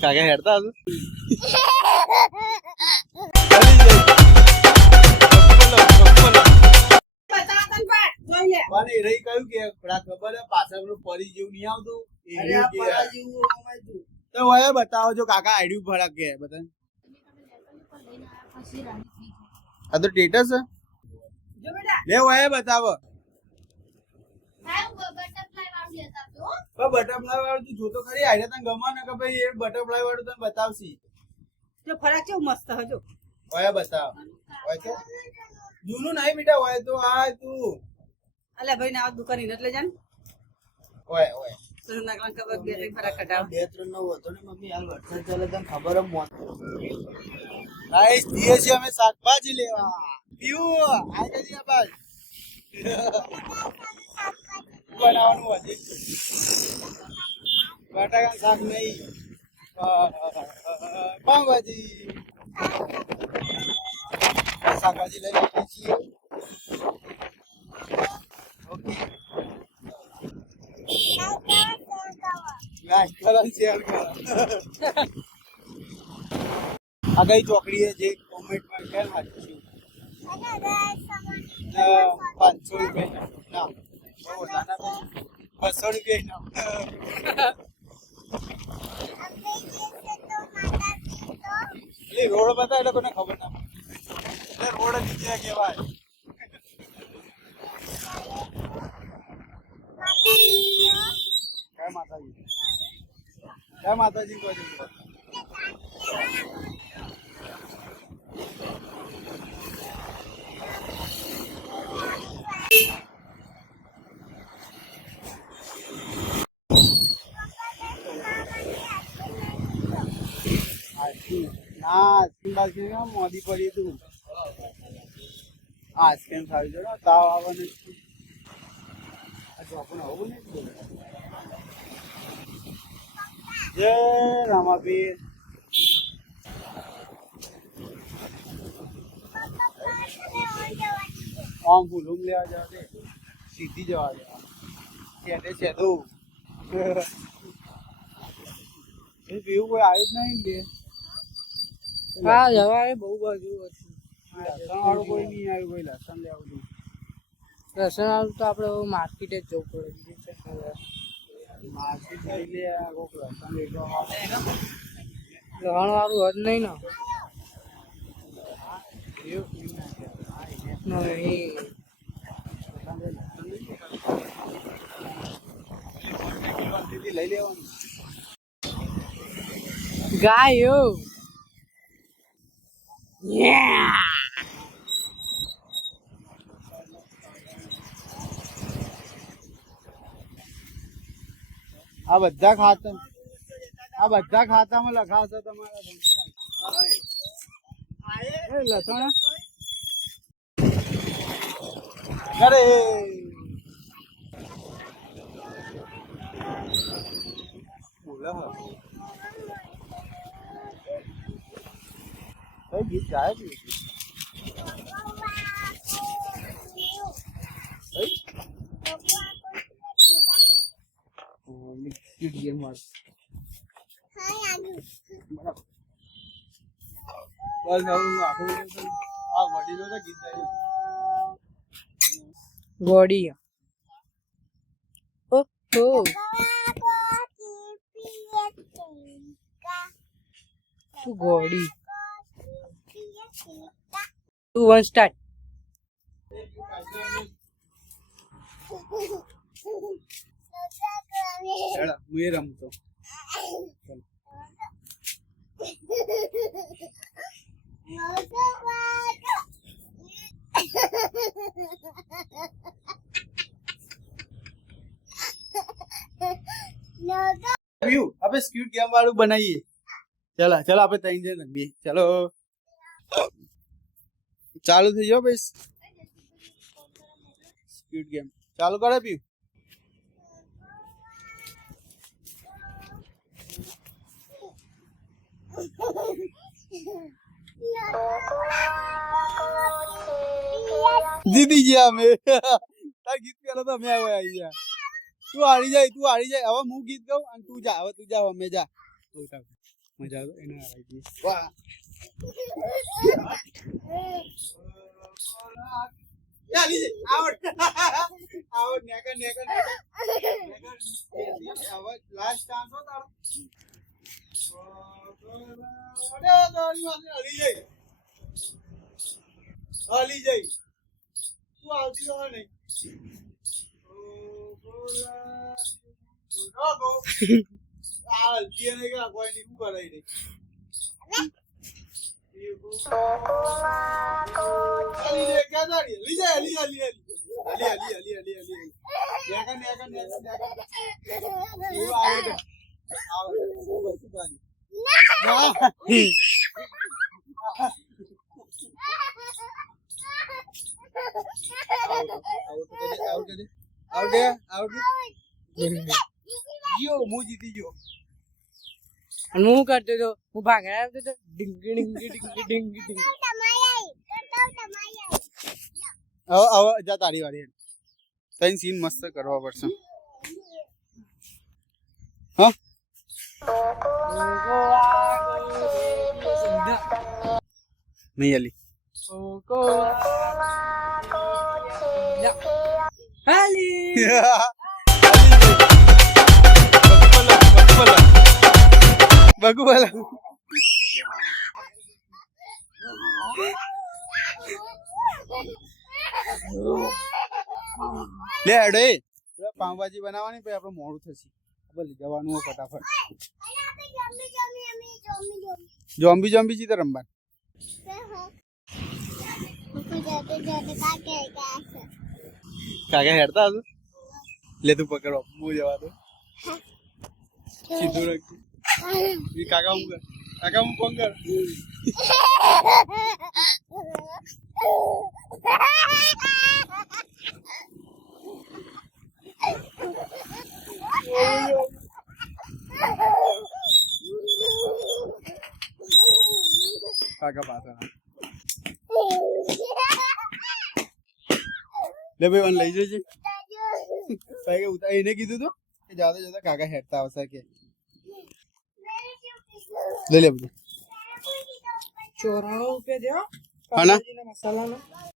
કાકા હેડતા હતું રહી કહ્યું કે ખબર પાછળ પરી જેવું નહીં આવતું તો હવે બતાવો છો કાકા આઈડિયું ફરક કે બધા આ તો ટેટસ લે હવે બતાવો બટરફ્લાય વાળું તું જોતો ખરી આઈડિયા તને ગમા ને કે ભાઈ એ બટરફ્લાય વાળું તને બતાવશી જો ફરક કેવું મસ્ત હજો હવે બતાવ હોય તો જૂનું નહીં બેટા હોય તો આ તું અલે ભાઈ ને આ દુકાન ઇન એટલે જાન હોય હોય તો નકલા ખબર બે ફરક કટાવ બે ત્રણ નો હતો ને મમ્મી હાલ વરસાદ ચાલે તને ખબર જ મોત ગાઈસ દીએ છે અમે શાકભાજી લેવા પીવું આ જઈએ બસ બનાવવાનું હજી બટાકા શાક નહીં પાવભાજી શાકભાજી લઈ લઈએ છીએ ઓકે લાઈક કરો શેર કરો આ કઈ ચોકડી છે જે કોમેન્ટમાં કેમ વાંચી 500 રૂપિયા ના બહુ નાના 200 રૂપિયા ના એ રોડ બતા એટલે કોને ખબર ના એટલે રોડ નીચે કહેવાય જય માતાજી કહો છો ના મોદી પડી તું આઈસ્ક્રીમ ખાવી છે તાવ આવવાનું પણ આવું નહીં જય રામાપીર આમ ફૂલુમ લેવા જવા દે સીધી જવા દે છેડે છેડું પીવું કોઈ આવ્યું જ નહીં લે હા જવાય બહુ બાજુ લસણ વાળું કોઈ નહીં આવ્યું કોઈ લસણ લેવું લસણ વાળું તો આપણે માર્કેટે જ જવું પડે માર્કેટ લઈ લે કોક લસણ લેતો લસણ વાળું હદ નહીં ને લઈ લેવાનું ગાયો આ બધા ખાતામાં લખાવશો તમારા લસણ અરે બોલો કઈ ગીત ગાય છે બસ આખું આ વડીલો તો ગીત ગાય ગોડી ઓહો તું ગોડી તું વન સ્ટાર્ટ હું એ રમતો આપણે સ્ક્વિડ ગેમ વાળું બનાવીએ ચલો ચલો આપણે ત્રણ જણ રમીએ ચલો ચાલુ થઈ જાઓ ભાઈ સ્ક્વિડ ગેમ ચાલુ કરે પીવું જીતી ગયા અમે તાર ગીત પેલા તો અમે આવી ગયા તું હારી જાય હવે હું ગીત ગાઉં અને તું જા હવે તું જા અમે જા મજા આવે એને આવી ગઈ વાહ ચાલી જઈ આવડ આવડ નેકર નેકર હવે લાસ્ટ ચાન્સ હો તારો અરે દોડી વાળી હલી જઈ તું આવતી રહો નહીં હલતી નહીં કે કોઈ નહીં કરાઈ નહીં હું જીતી ગયો અને હું કરતો હતો હું ભાગડા આવતો હતો ડિંગ ડિંગ ડિંગ ડિંગ ડિંગ હવે જા તારી વાળી તઈ સીન મસ્ત કરવા પડશે હા નહીં અલી બગુ બોલા લે અડે પાવભાજી બનાવવાની પછી આપણે મોડું થશે બોલ જવાનું હોય ફટાફટ જોમ્બી જોમ્બી ચીતે રમવાનું કાકા હેડતા હશે લે તું પકડો હું જવા દો સીધું રાખજો કાકા હું ફોન કર કાકા પાછા લે ભાઈ લઈ જજે એને કીધું તું કે જાતા જતા કાકા હેડતા આવશે કે લઈ લે બધું 94 રૂપિયા દેવા હા ના મસાલાનો